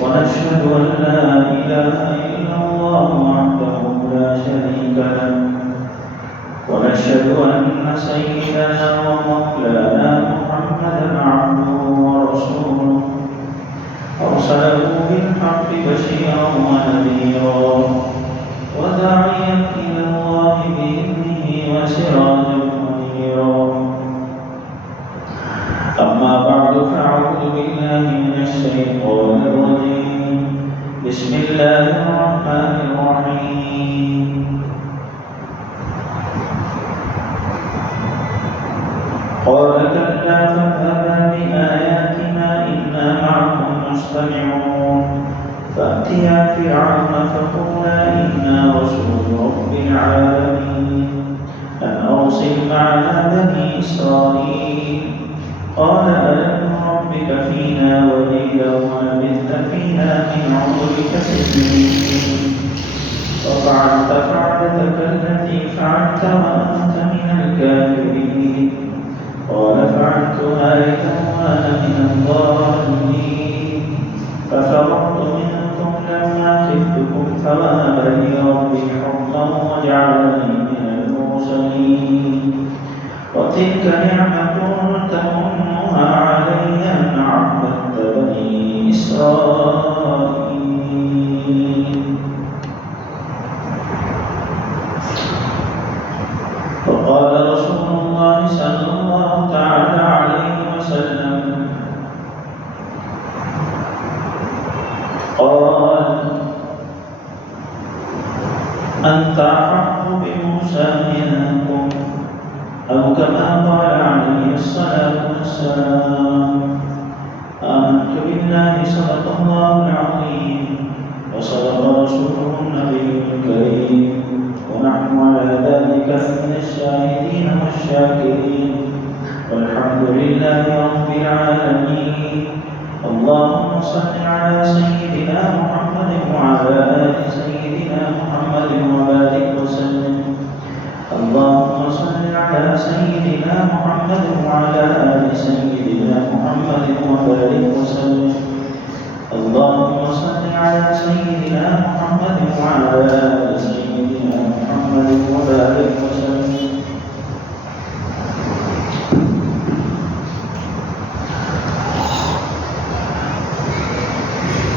ونشهد أن لا إله إلا الله وحده لا شريك له ونشهد أن سيدنا ومولانا محمدا عبده ورسوله أرسله بالحق بشيرا ونذيرا وداعيا إلى الله بإذنه وسراجا منيرا. أما بعد فأعوذ بالله من الشيطان الرجيم. بسم الله الرحمن الرحيم. قال كلا فاذهبا بآياتنا إنا معكم مستمعون. فأتيا فرعون فقولا إنا رسول رب العالمين أن أرسل معنا بني إسرائيل. قال ألم نربك فينا وليدا ولبثت فينا من عمرك سنين وفعلت فعلتك التي فعلت وأنت من الكافرين. قال فعلتها إذا وأنا من الضالين ففررت منكم لما خفتكم فوهب لي ربي حكما وجعلني من المرسلين. وتلك نعمة تمنها علي أن عبدت بني إسرائيل. وقال رسول الله صلى الله تعالى عليه وسلم قال أنت أحق بموسى منكم أو كما قال عليه الصلاة والسلام. آمنت بالله صدق الله العظيم وصدق رسوله النبي الكريم ونحن على ذلك من الشاهدين والشاكرين والحمد لله رب العالمين. اللهم صل على سيدنا محمد وعلى آل سيدنا محمد وبارك وسلم. اللهم صل على سيدنا محمد وعلى آل سيدنا محمد وبارك وسلم. اللهم صل على سيدنا محمد وعلى آل سيدنا محمد وبارك وسلم.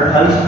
28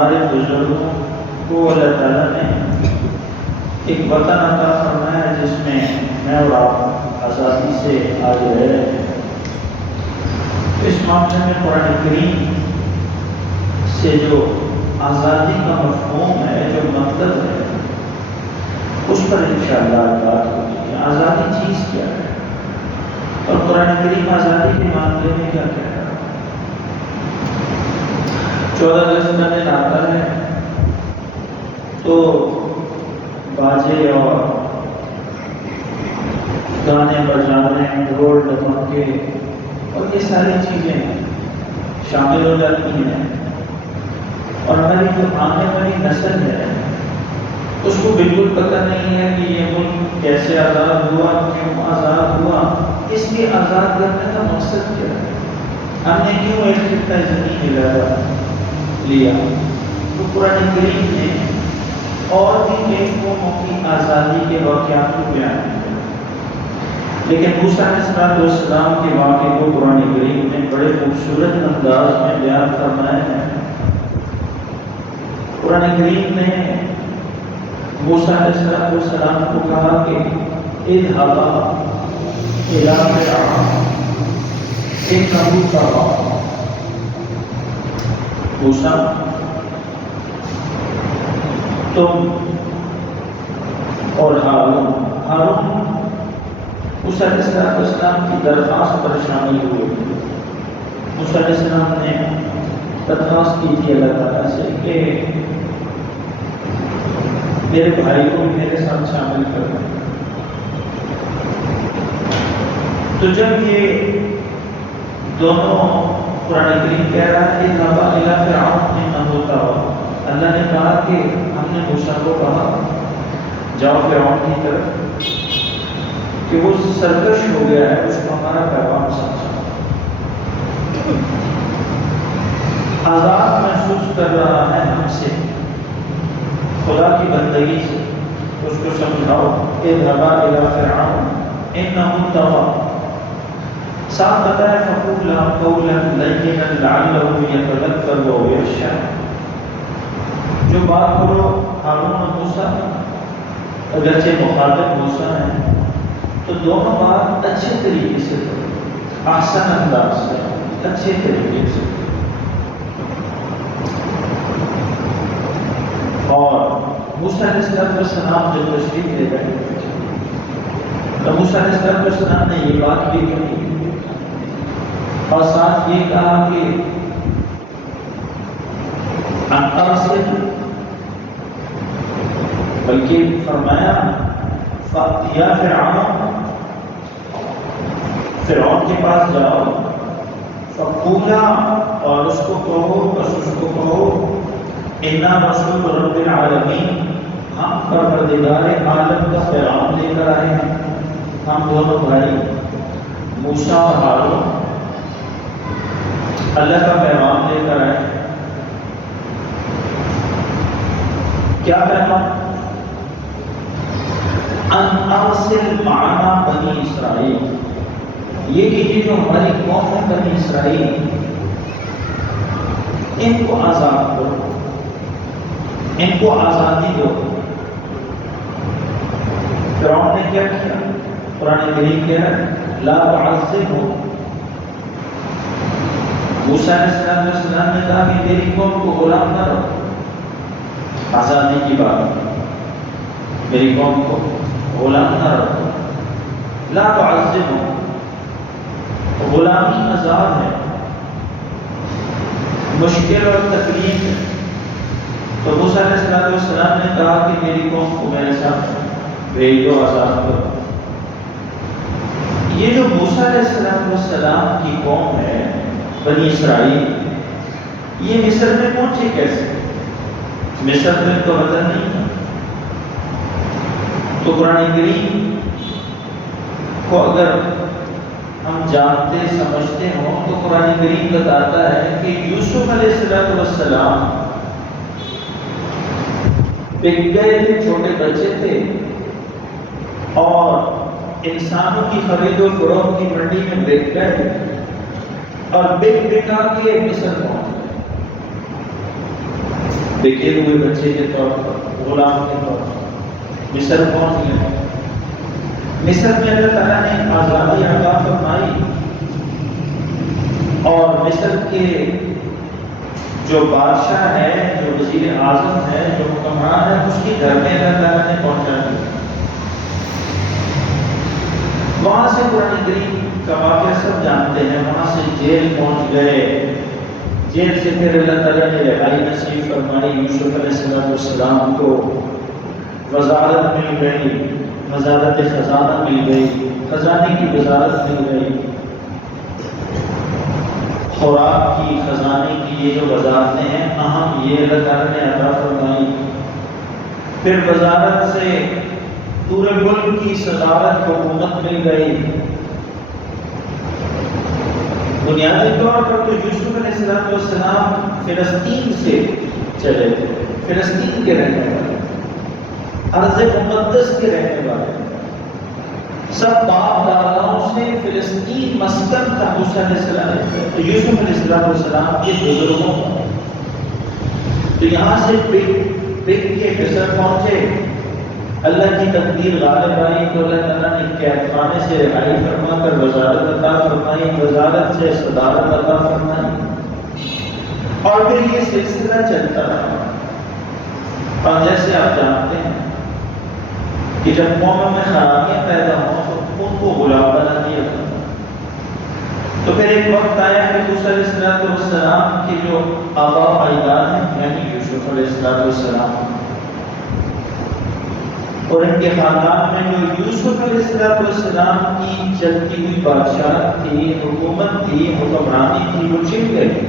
ہمارے بزرگوں کو اللہ تعالیٰ نے ایک وطن عطا فرمایا ہے جس میں اور آپ آزادی سے آج رہ رہے ہیں۔ اس معاملے میں قرآن کریم سے جو آزادی کا مفہوم ہے، جو مطلب ہے، اس پر انشاءاللہ بات ہوگی۔ آزادی چیز کیا ہے اور قرآن کریم آزادی کے معاملے میں کیا کہہ رہا ہے۔ 14 اگست کا دن آتا ہے تو باجے اور گانے بجانے، ڈھول ڈھمکے اور یہ ساری چیزیں شامل ہو جاتی ہیں، اور ہماری جو آنے والی نسل ہے اس کو بالکل پتہ نہیں ہے کہ یہ ملک کیسے آزاد ہوا، کیوں آزاد ہوا، اس لیے آزاد کرنے کا مقصد کیا ہے، ہم نے کیوں ایک خطہ زمین لیا۔ تو قرآن کریم نے اور بھی کئی قوموں کی آزادی کے واقعات کو بیان کیا، لیکن موسیٰ علیہ السلام کے واقعے کو قرآن کریم نے بڑے خوبصورت انداز میں بیان فرمایا ہے۔ قرآن کریم نے موسیٰ علیہ السلام کو کہا کہ اذهبا إلى فرعون إنه طغى۔ موسیٰ تم اور ہارون موسیٰ علیہ السلام کی درخواست پر شامل ہوئے۔ موسیٰ علیہ السلام نے درخواست کی تھی اللہ تعالیٰ سے کہ میرے بھائی کو میرے ساتھ شامل کر دیں۔ تو جب یہ دونوں قرآن کریم کہہ رہا ہے اذهبا إلى فرعون إنه طغى، اللہ نے کہا کہ ہم نے موسیٰ کو کہا جاؤ فرعون کی طرف کہ وہ سرکش ہو گیا ہے، اس کو ہمارا پیغام سمجھا، آزاد محسوس کر رہا ہے ہم سے، خدا کی بندگی سے، اس کو سمجھاؤ اذهبا إلى فرعون إنه طغى۔ ساتھ بتایا فقولا قولا لینا لعلہ یتذکر او یخشی، جو بات کرو ہارون اور موسیٰ، اگرچہ مخاطب موسیٰ ہیں تو دونوں بات اچھے طریقے سے کرو، احسن انداز سے، اچھے طریقے سے۔ اور موسیٰ علیہ السلام جب تشریف لے گئے تو موسیٰ علیہ السلام نے یہ بات بھی کہی اور ساتھ یہ کہا کہ ارسل، بلکہ فرمایا فأتیا فرعون، فرعون کے پاس جاؤ، فقولا، اور اس کو کہو، بس اس کو کہو انا رسول رب العالمین، ہم پروردگار عالم کا پیغام لے کر آئے ہیں، ہم دونوں بھائی موسیٰ اور ہارون اللہ کا پیغام لے کر آئے۔ کیا پیغام؟ ان ارسل معنا بنی اسرائیل، یہ کہ یہ جو ہماری قوم ہے بنی اسرائیل، ان کو آزاد کرو، ان کو آزادی دو۔ فرعون نے کیا کیا؟ قرآن کریم کہہ رہا ہے لا تعذبہم، موسیٰ علیہ السلام نے کہا کہ میری قوم کو غلام نہ رکھو، آزادی کی بات، میری قوم کو غلام نہ رکھو، لا تعذبہم، غلامی عذاب ہے، مشکل اور تکلیف ہے۔ تو موسیٰ علیہ السلام نے کہا کہ میری قوم کو میرے ساتھ بھیج دو، آزاد کرو۔ یہ جو موسیٰ علیہ السلام کی قوم ہے بنی اسرائیل، یہ مصر میں پہنچے کیسے؟ مصر میں تو وطن نہیں تھا۔ تو قرآن کریم کو اگر ہم جانتے سمجھتے ہوں تو قرآن کریم بتاتا ہے کہ یوسف علیہ السلام بک گئے تھے، چھوٹے بچے تھے، اور انسانوں کی خرید و فروخت کی منڈی میں بک گئے اور بک بکا کے مصر پہنچ گئے۔ بکے ہوئے بچے کے طور پر، غلام کے طور پر مصر پہنچ گئے۔ مصر میں اللہ تعالیٰ نے آزادی عطا فرمائی، اور مصر کے جو بادشاہ ہے، جو وزیر اعظم ہے، جو حکمران ہے، اس کے گھر میں اللہ تعالیٰ نے پہنچا دیا۔ وہاں سے قرآن کریم کا واقعہ سب جانتے ہیں، وہاں سے جیل پہنچ گئے، جیل سے پھر اللہ تعالیٰ نے رہائی نصیب فرمائی، یوسف علیہ السلام کو وزارت مل گئی، وزارت خزانہ مل گئی، خزانے کی وزارت مل گئی، خوراک کی، خزانے کی یہ جو وزارتیں ہیں اہم، یہ اللہ تعالیٰ نے عطا فرمائی۔ پھر وزارت سے پورے ملک کی صدارت، حکومت مل گئی۔ بنیادی طور پر تو یوسف علیہ السلام فلسطین سے چلے تھے، فلسطین کے رہنے والے، ارض مقدس کے رہنے والے، سب باپ داداؤں سے فلسطین مسکن تھا موسیٰ علیہ السلام، تو یوسف علیہ السلام کے بزرگوں کا، تو یہاں سے بک کے مصر پہنچے۔ اللہ کی تقدیر غالب آئی تو اللہ تعالیٰ نے قید خانے سے رہائی فرما کر وزارت عطا فرمائی، وزارت سے صدارت عطا فرمائی، اور پھر یہ سلسلہ چلتا رہا۔ اور جیسے آپ جانتے ہیں کہ جب قوم میں خرابیاں پیدا ہوں تو ان کو غلام بنا دیا تھا، تو پھر ایک وقت آیا کہ موسیٰ علیہ السلام کے جو آبا و اجداد ہیں، یعنی یوسف علیہ السلام اور ان کے خاندان میں جو یوسف علیہ السلام کی چلتی ہوئی بادشاہت تھی، حکومت تھی، حکمرانی تھی، وہ چھن گئی،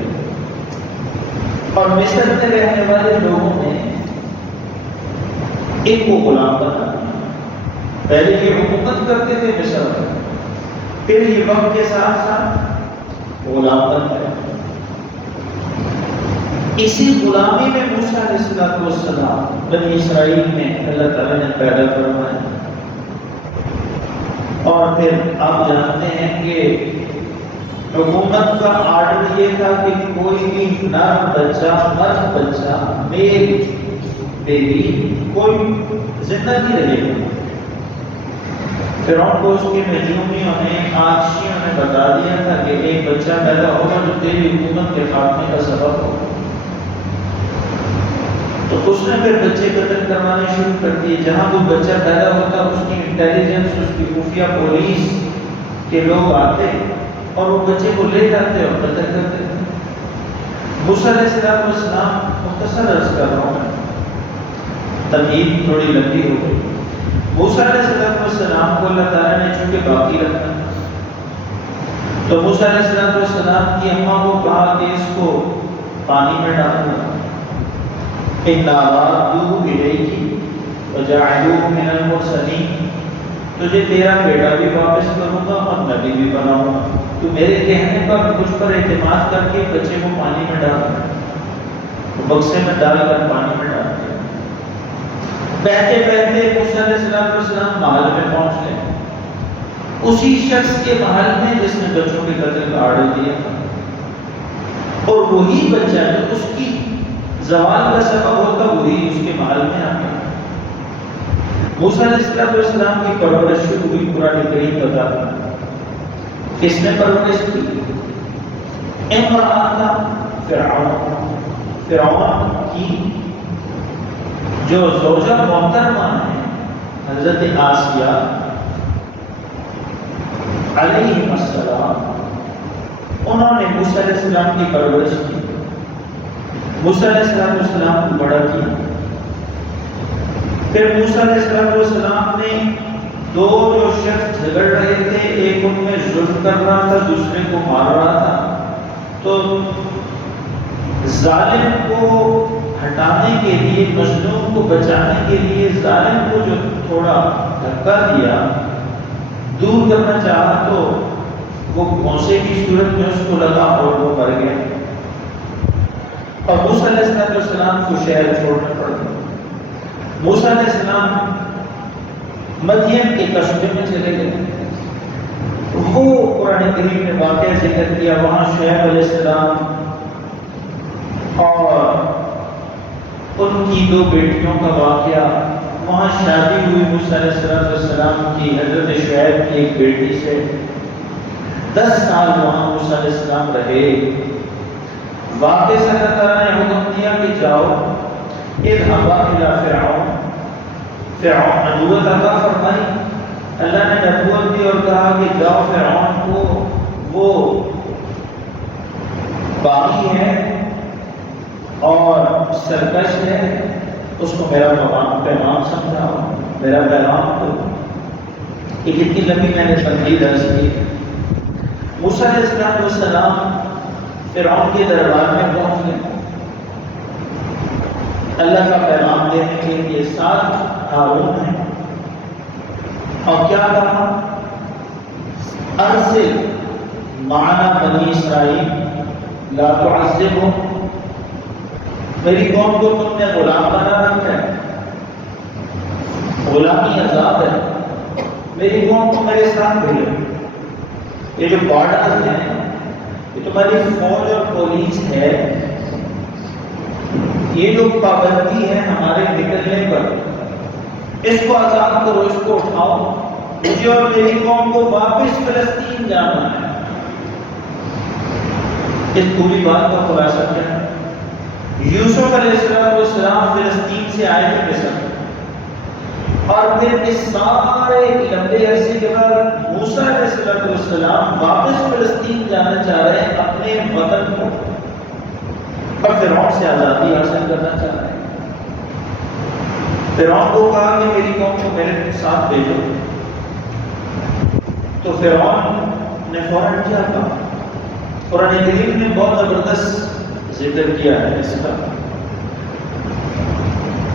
اور مصر میں رہنے والے لوگوں نے ایک کو غلام بنا دیا۔ پہلے یہ حکومت کرتے تھے مصر میں، پھر یہ وقت کے ساتھ ساتھ غلام بن گئے۔ اسی غلامی میں موسیٰ علیہ السلام بنی اسرائیل میں اللہ تعالیٰ نے پیدا فرمایا، اور پھر آپ جانتے ہیں کہ حکومت کا آرڈر یہ تھا کہ کوئی بھی نر بچہ، مرد بچہ، میل بیبی کوئی زندہ نہیں رہے گا۔ فرعون کو اس کے نجومیوں نے، آتشیوں نے بتا دیا تھا کہ ایک بچہ پیدا ہوگا جو تیری حکومت کے خاتمے کا سبب ہوگا، تو اس نے پھر بچے قتل کروانے شروع کر دیے۔ جہاں وہ بچہ پیدا ہوتا اس کی انٹیلیجنس، اس کی خفیہ پولیس کے لوگ آتے اور وہ بچے کو لے جاتے اور قتل کرتے تھے۔ موسیٰ علیہ السلام، مختصر عرض کر رہا ہوں، تمہید تھوڑی لمبی ہو گئی۔ موسیٰ علیہ السلام کو اللہ تعالیٰ نے چونکہ باقی رکھا، تو موسیٰ علیہ السلام کی اماں کو کہا کہ اس کو پانی میں ڈال دو، إِنَّا رَادُّوهُ إِلَيْكِ وَجَاعِلُوهُ مِنَ الْمُرْسَلِينَ، تجھے تیرا بیٹا بھی واپس کروں گا اور نبی بھی بناؤں گا، تو میرے کہنے پر مجھ پر اعتماد کر کے بچے کو پانی میں ڈال دیا۔ تو بکسے میں ڈال کر پانی میں ڈال دیا۔ بہتے بہتے موسیٰ علیہ السلام محل میں پہنچ گئے، اسی شخص کے محل میں جس نے بچوں کے قتل کا آرڈر دیا تھا، اور وہی بچہ جو اس کی زوال کا سبب ہوتا وہی اس کے محل میں آ گیا۔ موسیٰ علیہ السلام کی پرورش شروع ہوئی، قرآن کریم بتاتا ہے کس نے پرورش کی؟ امرأۃ فرعون، فرعون کی جو زوجہ محترمہ ہے حضرت آسیہ علیہ السلام، انہوں نے موسیٰ علیہ السلام کی پرورش کی، موسیٰ علیہ السلام کو بڑا کیا۔ پھر موسیٰ علیہ السلام نے دو جو شخص جھگڑ رہے تھے، ایک ان میں ظلم کر رہا تھا، دوسرے کو مار رہا تھا، تو ظالم کو ہٹانے کے لیے، مظلوم کو بچانے کے لیے ظالم کو جو تھوڑا دھکا دیا، دور کرنا چاہا، تو وہ گھونسے کی صورت میں اس کو لگا اور وہ مر گیا، اور موسیٰ علیہ السلام کو شہر چھوڑنا پڑ گیا۔ موسیٰ علیہ السلام مدین کے قصبے میں چلے گئے، وہ قرآن کریم نے واقعہ ذکر کیا، وہاں شعیب علیہ السلام اور ان کی 2 بیٹیوں کا واقعہ، وہاں شادی ہوئی موسیٰ علیہ السلام کی حضرت شعیب کی ایک بیٹی سے، 10 سال وہاں موسیٰ علیہ السلام رہے۔ واپس اللہ تعالیٰ نے حکم دیا کہ جاؤ اذهبا الی فرعون، فرعون نبوت عطا فرمائی، اللہ نے نبوت دی اور کہا کہ جاؤ فرعون کو، وہ باغی ہے اور سرکش ہے، اس کو میرا پیغام سمجھاؤ، میرا پیغام دو۔ کہ کتنی لمبی میں نے تقریر درس کی۔ موسیٰ علیہ السلام فرعون کے دربار میں پہنچ گئے اللہ کا پیغام دینے کے لیے، ساتھ ہارون ہیں، اور کیا کہا؟ ارسل معنا بنی اسرائیل لا تعذبهم، میری قوم کو تم نے غلام بنا رکھا ہے، غلامی عذاب ہے، میری قوم کو میرے ساتھ بھیجو۔ یہ جو بارڈرز ہیں، یہ تمہاری فوج اور پولیس ہے، یہ جو پابندی ہے ہمارے نکلنے پر، اس کو آزاد کرو، اس کو اٹھاؤ، مجھے اور میری قوم کو واپس فلسطین جانا ہے۔ اس پوری بات کا خلاصہ کیا ہے؟ یوسف علیہ السلام فلسطین سے آئے تھے مصر، اور پھر اس سارے لمبے عرصے کے بعد موسیٰ علیہ السلام واپس فلسطین جانا چاہ رہے ہیں، اپنے وطن کو، اور فرعون سے آزادی حاصل کرنا چاہ رہے ہیں۔ فرعون کو کہا کہ میری قوم کو میرے ساتھ بھیجو، تو فرعون نے فوراً کیا کہا؟ قرآن کریم نے بہت زبردست ذکر کیا ہے اس کا۔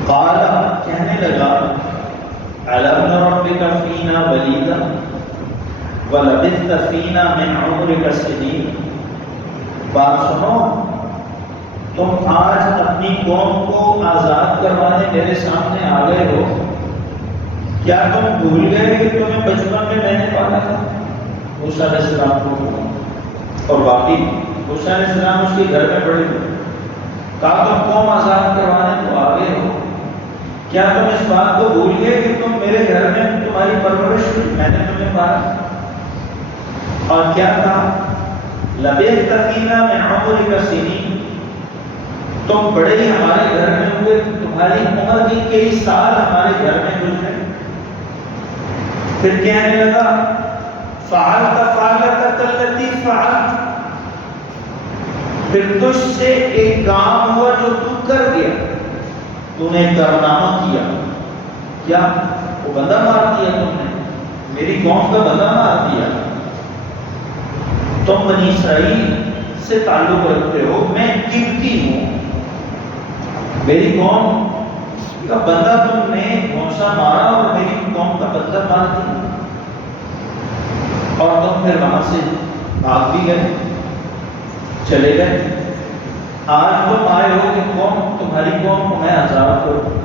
قال، کہنے لگا، أَلَمْ نُرَبِّكَ فِينَا وَلِيدًا وَلَبِثْتَ فِينَا مِنْ عُمُرِكَ سِنِينَ، بات سنو، تم آج اپنی قوم کو آزاد کروانے میرے سامنے آ گئے ہو، کیا تم بھول گئے کہ تمہیں بچپن میں نے پالا تھا؟ موسیٰ علیہ السلام کو، اور باقی موسیٰ علیہ السلام اس کے گھر میں بڑے ہوئے، کہا تم قوم آزاد کروانے تو آ گئے ہو، کیا تم اس بات کو بھول گئے کہ تم میرے گھر میں تمہاری پرورش ہوئی، میں نے تمہیں پالا؟ اور کیا کہا؟ لبثت فینا من عمرک سنین، تم بڑے ہی ہمارے گھر میں ہوئے، تمہاری عمر کی کئی سال ہمارے گھر میں گزرے۔ پھر کہنے لگا، فعلت فعلتک التی فعلت، پھر تجھ سے ایک کام ہوا جو تو کر گیا، تو نے کارنامہ کیا، کیا؟ وہ بندہ مار دیا تم نے، میری قوم کا بندہ مار دیا۔ تم بنی اسرائیل سے تعلق رکھتے ہو، میں قبطی ہوں، میری قوم کا بندہ تم نے کونسا مارا اور میری قوم کا بندہ مار دیا، اور تم پھر وہاں سے بھاگ بھی گئے، چلے گئے۔ آج تم آئے ہو کہ قوم، تمہاری قوم کو میں آزاد کروں،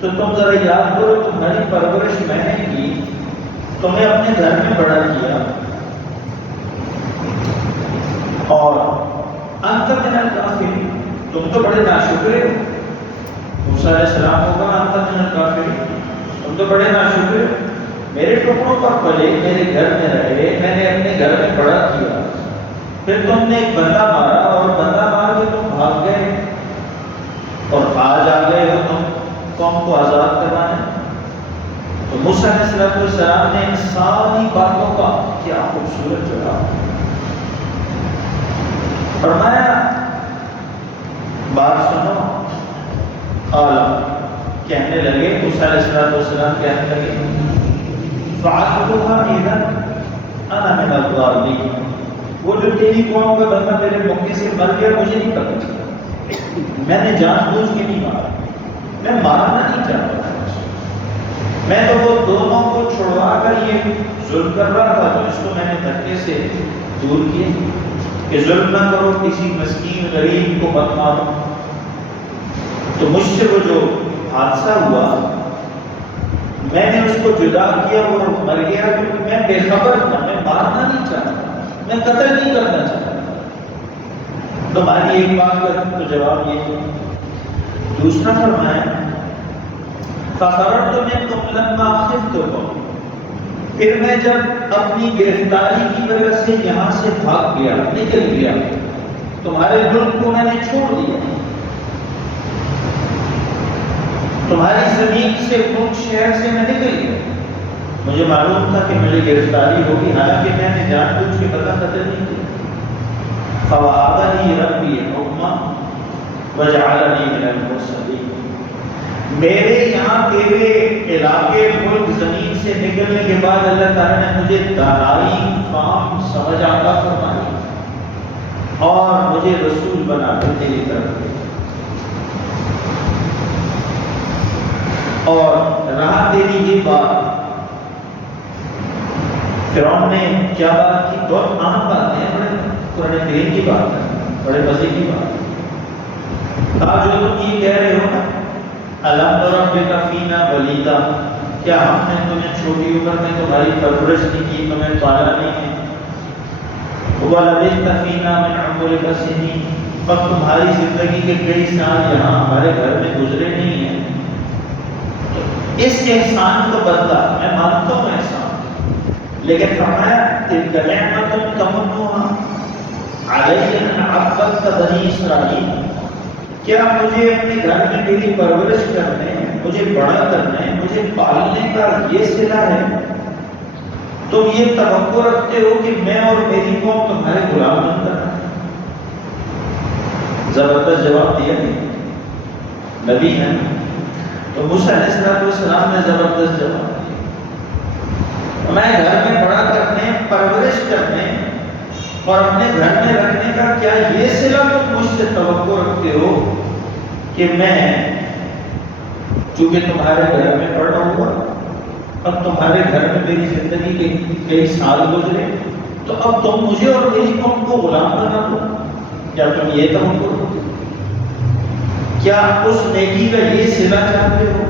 تو تم ذرا یاد کرو تمہاری پرورش میں نے کی، تمہیں اپنے گھر میں بڑا کیا، اور انت من الکافرین، تم تو بڑے ناشکرے ہو۔ موسیٰ علیہ السلام کو کہا انت من الکافرین، تم تو بڑے ناشکرے ہو، میرے ٹکڑوں پر پلے، میرے گھر میں رہے، میں نے اپنے گھر میں بڑا کیا، پھر تم نے ایک بندہ مارا، اور بندہ مار کے تم بھاگ گئے، اور آج آ گئے ہو تم قوم کو آزاد کروانے۔ تو موسیٰ علیہ السلام نے ان ساری باتوں کا کیا خوبصورت جواب فرمایا، بات سنو۔ قال، کہنے لگے، موسیٰ علیہ السلام کہنے لگے، فعلتها اذا انا من الضالین، وہ جو تیری قوم کا بندہ میرے موقع سے مر گیا، مجھے نہیں پتا چلا، میں نے جان بوجھ کے نہیں مارا، میں مارنا نہیں چاہتا تھا، میں تو وہ دونوں کو چھڑوا کر یہ ظلم کر رہا تھا، تو اس کو میں نے دھکے سے دور کیا کہ ظلم نہ کرو، کسی مسکین غریب کو مت مارو۔ تو مجھ سے وہ جو حادثہ ہوا، میں نے اس کو جدا کیا، وہ مر گیا، کیونکہ میں بے خبر تھا، میں مارنا نہیں چاہتا، میں قتل نہیں کرنا چاہتا۔ تمہاری ایک بات کا تو جواب یہ ہے، دوسرا فرمایا فَخَرَجْتُ مِنْكُمْ لَمَّا خِفْتُكُمْ، پھر میں جب اپنی گرفتاری کی وجہ سے یہاں سے بھاگ گیا، نکل گیا، تمہارے ملک کو میں نے چھوڑ دیا، تمہاری زمین سے، ملک، شہر سے میں نکل گیا، مجھے معلوم تھا کہ مجھے گرفتاری ہوگی، حالانکہ میں نے جان بوجھ کے پتہ قدر نہیں کیا۔ فَوَهَبَنِي رَبِّي حُکْمًا وَجَعَلَنِي مِنَ الْمُرْسَلِينَ، میرے یہاں تیرے علاقے، ملک، زمین سے نکلنے کے بعد اللہ تعالیٰ نے مجھے دانائی، فہم، سمجھ عطا فرمائی اور مجھے رسول بنا کر تیری طرف بھیجا۔ اور رہا تیری یہ بات، فرعون نے کیا بات کی؟ بہت عام بات ہے، بڑے قرآن کریم کی بات ہے، بڑے مزے کی بات ہے۔ کہا جو تم یہ کہہ رہے ہو نا، أَلَمْ نُرَبِّكَ فِينَا وَلِيدًا، کیا ہم نے تمہیں چھوٹی عمر میں تمہاری پرورش نہیں کی، تمہیں پالا نہیں ہے؟ وَلَبِثْتَ فِينَا مِنْ عُمُرِكَ سِنِينَ، اور تمہاری زندگی کے کئی سال یہاں ہمارے گھر میں گزرے نہیں ہیں۔ اس احسان کو بدلا، میں مانتا ہوں احسان، لیکن فرمایا تِلْكَ نِعْمَةٌ تَمُنُّهَا عَلَيَّ أَنْ عَبَّدْتَ بَنِي إِسْرَائِيلَ، کیا مجھے اپنے گھر میں میری پرورش کرنے، مجھے بڑا کرنے، مجھے پالنے کا یہ صلہ ہے؟ تم یہ توقع رکھتے ہو کہ میں اور میری قوم تمہارے غلام بن کر؟ زبردست جواب دیا نہیں، نبی ہے تو موسیٰ علیہ السلام نے زبردست جواب دیا، میں گھر میں بڑا کرنے، پرورش کرنے اور اپنے گھر میں رکھنے کا کیا یہ صلہ تم مجھ سے توقع رکھتے ہو کہ میں چونکہ تمہارے گھر میں پڑا ہوا، اب تمہارے گھر میں میری زندگی کے کئی سال گزرے، تو اب تم مجھے اور میری قوم کو غلام بنا دو؟ کیا تم یہ توقع ہو؟ کیا اس نیکی کا یہ صلہ چاہتے ہو؟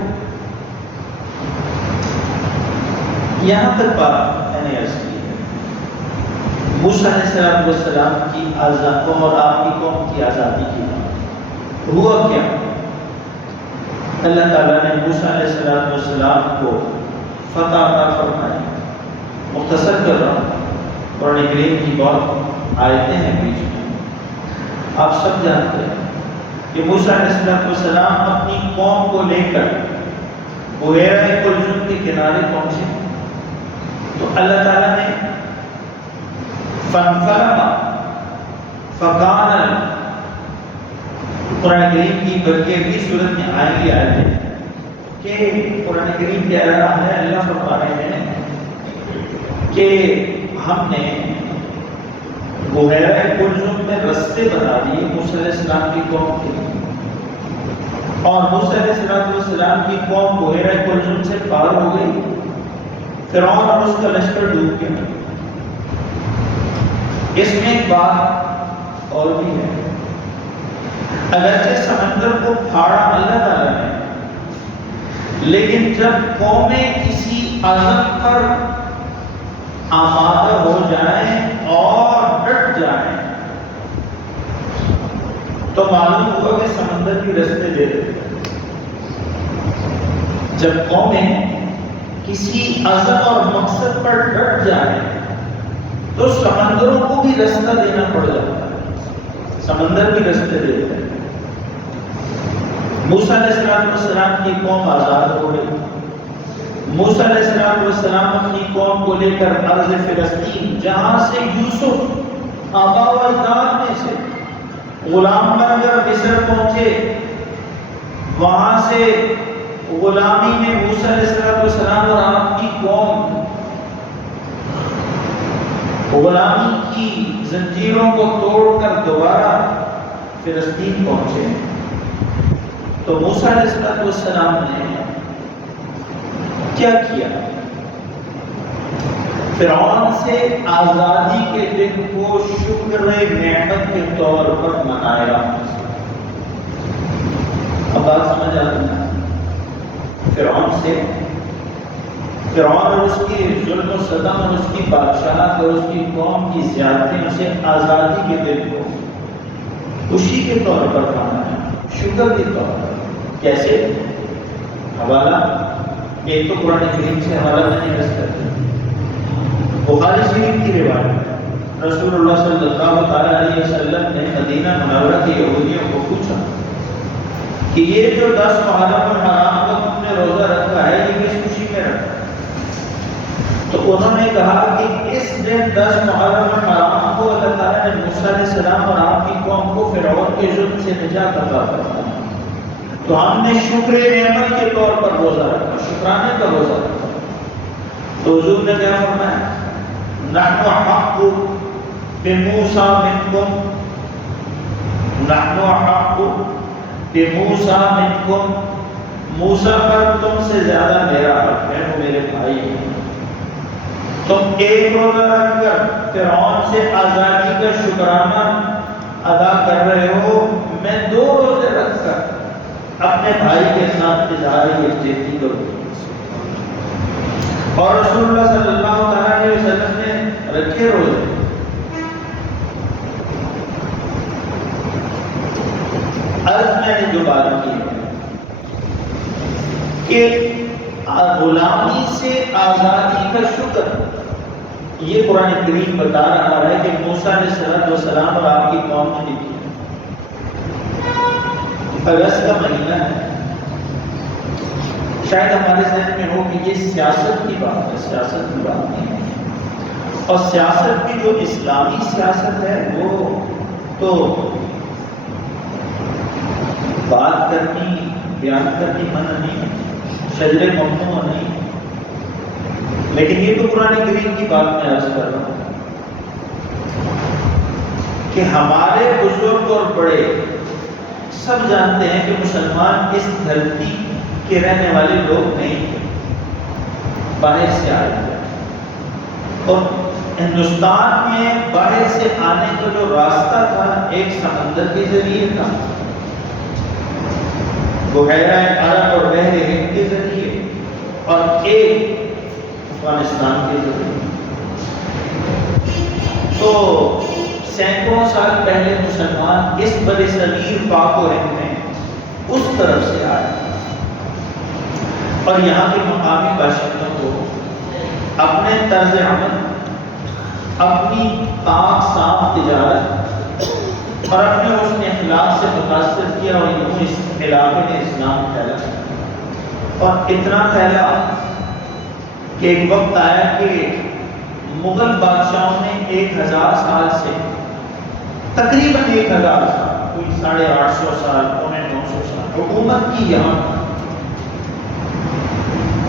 یہاں تک بات میں نے عرض کی ہے۔ موسیٰ علیہ السلام کی آزادی اور آپ کی قوم کی آزادی کی بات ہوا کیا؟ اللہ تعالیٰ نے موسیٰ علیہ السلام کو فتح عطا فرمائی۔ مختصر کر رہا ہوں، قرآن کریم کی بہت آیتیں ہیں بیچ میں، آپ سب جانتے ہیں کہ موسیٰ علیہ السلام اپنی قوم کو لے کر بحیرہ کلثوم کے کنارے پہنچے تو اللہ تعالیٰ نے فَانْفَلَقَ فَكَانَ، قرآن کریم کی بلکہ اگلی صورت میں آئیں گی آیتیں کہ قرآن کریم کہہ رہا ہے، اللہ فرما رہے ہیں کہ ہم نے بحیرہ کلثوم میں رستے بنا دیے موسیٰ علیہ السلام کی قوم کے، اور موسیٰ علیہ السلام کی قوم بحیرہ کلثوم سے پار ہو گئی، فرعون اور اس کا لشکر ڈوب گیا۔ اس میں ایک بات اور بھی ہے، اگرچہ سمندر کو پھاڑا اللہ تعالیٰ نے، لیکن جب قومیں کسی عزم پر آمادہ ہو جائیں اور ڈٹ جائیں تو معلوم ہوا کہ سمندر کی رستے دے دیتے ہیں۔ جب قومیں کسی عزم اور مقصد پر ڈٹ جائیں تو سمندروں کو بھی رستہ دینا پڑ جاتا ہے، سمندر بھی رستے دیتے ہیں۔ موسیٰ علیہ السلام کی قوم آزاد ہو گئی، موسیٰ علیہ السلام اپنی قوم کو لے کر ارض فلسطین، جہاں سے یوسف آبا و اجداد میں سے غلام بن کر مصر پہنچے، وہاں سے غلامی میں موسیٰ علیہ السلام اور آپ کی قوم غلامی کی زنجیروں کو توڑ کر دوبارہ فلسطین پہنچے، تو موسیٰ علیہ السلام نے کیا کیا؟ فرعون سے آزادی کے دن کو شکر نعمت کے طور پر منایا۔ اب بات سمجھ آتی ہے؟ فرعون اور اس کی ظلم و ستم اور اس کی بادشاہت اور اس کی قوم کی زیادتیوں سے آزادی کے دن کو خوشی کے طور پر منایا، شکر کے طور پر۔ کیسے؟ حوالہ ایک تو قرآن کریم سے حوالہ میں نہیں رس کرتے. بخاری شریف کی روایت ہے، رسول اللہ صلی اللہ علیہ وسلم نے مدینہ منورہ کے یہودیوں کو پوچھا کہ یہ جو 10 محرم الحرام کا تم نے روزہ رکھا ہے یہ کس خوشی میں رکھا؟ تو انہوں نے کہا کہ اس دن 10 محرم الحرام کو اللہ تعالیٰ نے موسیٰ علیہ السلام اور آپ کی قوم کو فرعون کے ظلم سے نجات عطا فرمائی، تو ہم نے شکر نعمت کے طور پر روزہ رکھا، شکرانے کا روزہ رکھا. تو حضور نے کیا فرمایا؟ نحن احق بموسیٰ منکم، نحن احق بموسیٰ منکم، موسیٰ پر تم سے زیادہ میرا حق ہے، وہ میرے بھائی ہیں. تم ایک روزہ رکھ کر فرعون سے آزادی کا شکرانہ ادا کر رہے ہو، میں 2 روزے رکھ کر اپنے بھائی کے ساتھ اظہار یکجہتی کروں. اور رسول اللہ صلی اللہ علیہ وسلم نے رکھے روزے. عرض میں نے جو بات کی ہے کہ غلامی سے آزادی کا شکر، یہ قرآن کریم بتا رہا ہے کہ موسیٰ علیہ السلام اور آپ کی قوم نے کی. اگست کا مہینہ ہے، شاید ہمارے ذہن میں ہو کہ یہ سیاست کی بات ہے، سیاست کی بات نہیں ہے. اور سیاست کی جو اسلامی سیاست ہے وہ تو بات کرنی، بیان کرنی منع نہیں، شجر ممنوع نہیں، لیکن یہ تو قرآن کریم کی بات میں عرض کر رہا ہوں کہ ہمارے بزرگ اور بڑے سب جانتے ہیں کہ مسلمان اس دھرتی کے رہنے والے لوگ نہیں تھے، باہر سے آئے تھے. اور ہندوستان میں باہر سے آنے کا جو راستہ تھا ایک سمندر کے ذریعے تھا، بحیرہ عرب اور بحر ہند کے ذریعے، اور ایک افغانستان کے ذریعے. تو سینکڑوں سال پہلے مسلمان اس بر صغیر پاک و ہند میں اس طرف سے آئے اور یہاں کے مقامی باشندوں کو اپنے طرز عمل، اپنی پاک صاف تجارت اور اپنے حسن اخلاق سے متاثر کیا، اور یوں اس علاقے میں اسلام پھیلا. اور اتنا پھیلا کہ ایک وقت آیا کہ مغل بادشاہوں نے 1000 سال سے تقریباً 1000 سال، کوئی 850 سال، 950 سال حکومت کی. یہاں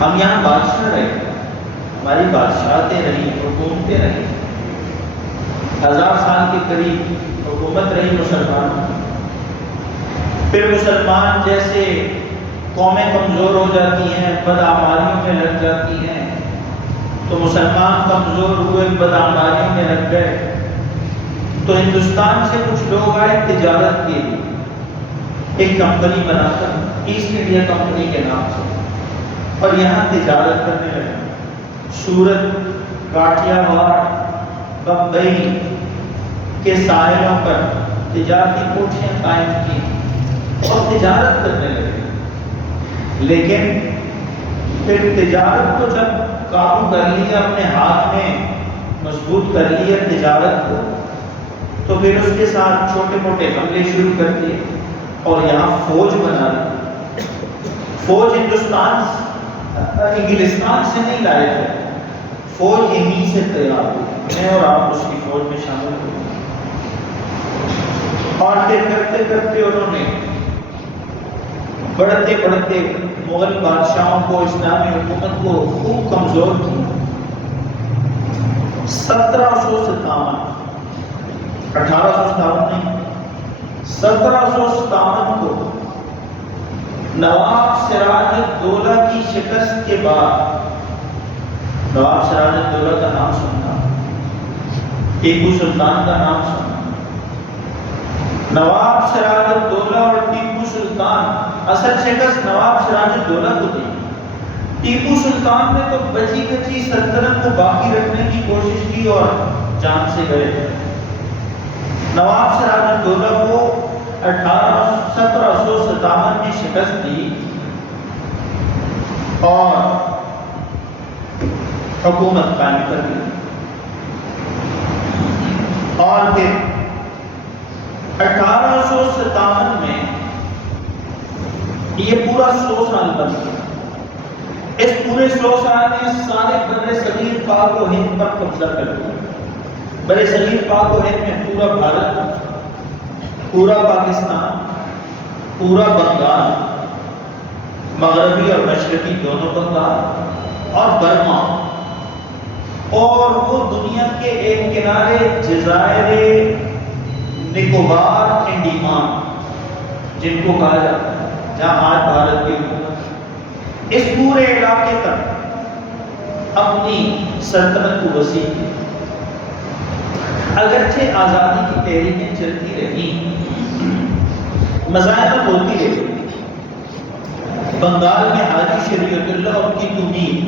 ہم یہاں بادشاہ رہے، ہماری بادشاہتیں رہی، حکومتیں رہی، 1000 سال کے قریب حکومت رہی مسلمان. پھر مسلمان جیسے قومیں کمزور ہو جاتی ہیں، بدعمالیوں میں لگ جاتی ہیں، تو مسلمان کمزور ہوئے، بدعمالیوں میں لگ گئے. تو ہندوستان سے کچھ لوگ آئے تجارت کے لیے، ایک کمپنی بنا کر ایسٹ انڈیا کمپنی کے نام سے، اور یہاں تجارت کرنے لگے. سورت، کاٹیا واڑ، بمبئی کے ساحلوں پر تجارتی کوٹھیاں قائم کی اور تجارت کرنے لگے. لیکن پھر تجارت کو جب قابو کر لیا، اپنے ہاتھ میں مضبوط کر لیا تجارت کو، تو پھر اس کے ساتھ چھوٹے موٹے حملے شروع کر دیے اور یہاں فوج بنا لی. فوج ہندوستان انگلستان سے نہیں لائے تھے، فوج یہیں سے تیار ہوئی. میں اور آپ اس کی فوج میں شامل ہوئے، اور پھر کرتے کرتے انہوں نے بڑھتے بڑھتے مغل بادشاہوں کو، اسلامی حکومت کو خوب کمزور کیا. 1757 1857 نہیں، 1757 کو نواب سراج الدولہ کی شکست کے بعد، نواب سراج الدولہ کا نام سننا، ٹیپو سلطان کا نام سننا. نواب سراج الدولہ اور ٹیپو سلطان، اصل شکست نواب سراج الدولہ کو دی. ٹیپو سلطان نے تو بچی کچی سلطنت کو باقی رکھنے کی کوشش کی اور جان سے گئے. نواب سراج الدولہ کو 1757 میں شکست دی اور حکومت قائم کر دی، اور پھر 1857 میں یہ پورا 100 سال بن گیا۔ اس پورے 100 سال میں سارے بر صغیر پاک و ہند پر قبضہ کر لیا۔ بر صغیر پاک و ہند میں پورا بھارت، پورا پاکستان، پورا بنگال، مغربی اور مشرقی دونوں بنگال، اور برما، اور وہ دنیا کے ایک کنارے جزائر نکوبار انڈیمان جن کو کہا جاتا ہے، جہاں آج بھارت کی حکومت، اس پورے علاقے تک اپنی سلطنت کو وسیع کی۔ اگرچہ آزادی کی تحریکیں چلتی رہی، مزاحمت ہوتی رہی، بنگال میں حاجی شریعت اللہ اور کی تمید،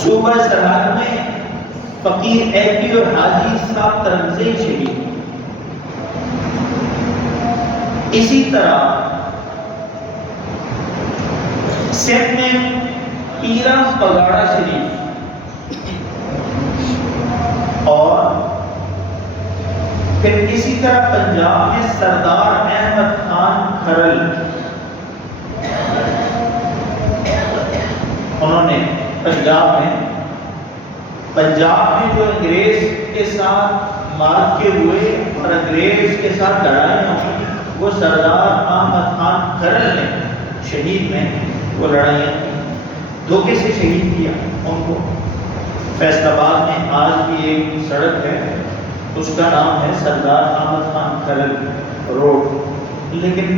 صوبہ سرحد میں فقیر اے پی اور حاجی صاحب ترنگزئی شہید، اسی طرح سندھ میں پیرا پگاڑا شریف، اور پھر اسی طرح پنجاب میں سردار احمد خان کھرل، انہوں نے پنجاب میں جو انگریز کے ساتھ مارکے ہوئے اور انگریز کے ساتھ لڑائیاں ہوئی، وہ سردار احمد خان کھرل نے شہید میں وہ لڑائیاں دھوکے سے شہید کیا ان کو۔ فیصل آباد میں آج بھی ایک سڑک ہے، اس کا نام ہے سردار احمد خان کھرل روڈ، لیکن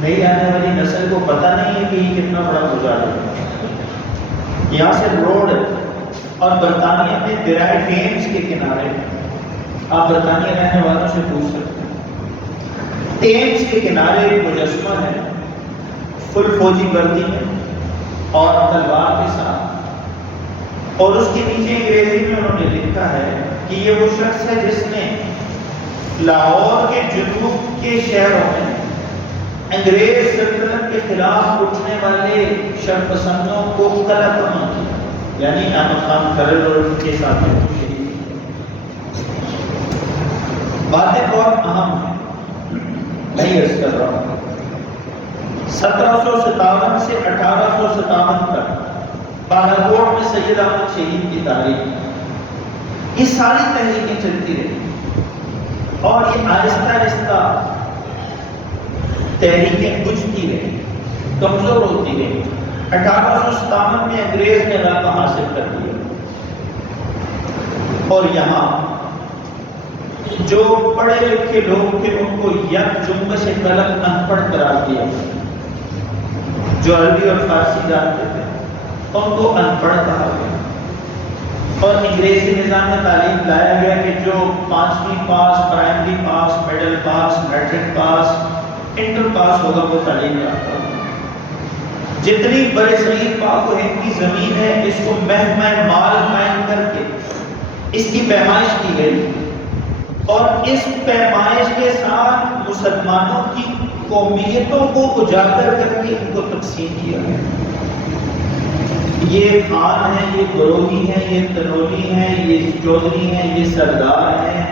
نئی آنے والی نسل کو پتہ نہیں ہے کہ یہ کتنا بڑا مظاہرہ ہے۔ یہاں سے روڈ اور برطانیہ میں دریائے ٹیمز کے کنارے، آپ برطانیہ رہنے والوں سے پوچھ سکتے ہیں، ٹیمز کے کنارے ایک مجسمہ ہے فل فوجی وردی میں اور تلوار کے ساتھ، اور اس کے نیچے انگریزی میں انہوں نے لکھا ہے کہ یہ وہ شخص ہے جس نے لاہور کے جنوب کے شہروں میں انگریز سلطنت کے خلاف اٹھنے والے شرپسندوں کو قلع کیا، یعنی احمد خان کھرل اور ان کے ساتھیوں کو شہید کیا۔ باتیں بہت اہم ہیں، میں عرض کر رہا ہوں 1757 سے 1857 تک بالاکوٹ میں سید احمد شہید کی تاریخ، یہ ساری تحریکیں چلتی رہی، اور یہ آہستہ آہستہ تحریکیں بجھتی رہی، کمزور ہوتی رہی۔ 1857 میں انگریز نے غلبہ حاصل کر لیا، اور یہاں جو پڑھے لکھے لوگ تھے ان کو یک جنبش قلم ان پڑھ قرار دیا، جو عربی اور فارسی جانتے تھے ان کو ان پڑھ کہا گیا، اور انگریزی نظام میں تعلیم لایا گیا کہ جو 5ویں پاس، پرائمری پاس، میڈل پاس، میٹرک پاس، انٹر پاس ہوگا وہ تعلیم یافتہ ہوگا۔ جتنی بر صغیر پاک و ہند کی زمین ہے اس کو محکمہ مال قائم کر کے اس کی پیمائش کی گئی، اور اس پیمائش کے ساتھ مسلمانوں کی قومیتوں کو اجاگر کر کے ان کو تقسیم کیا گیا۔ یہ خان ہیں، یہ گروہی ہیں، یہ تنولی ہیں، یہ چودھری ہیں، یہ سردار ہیں،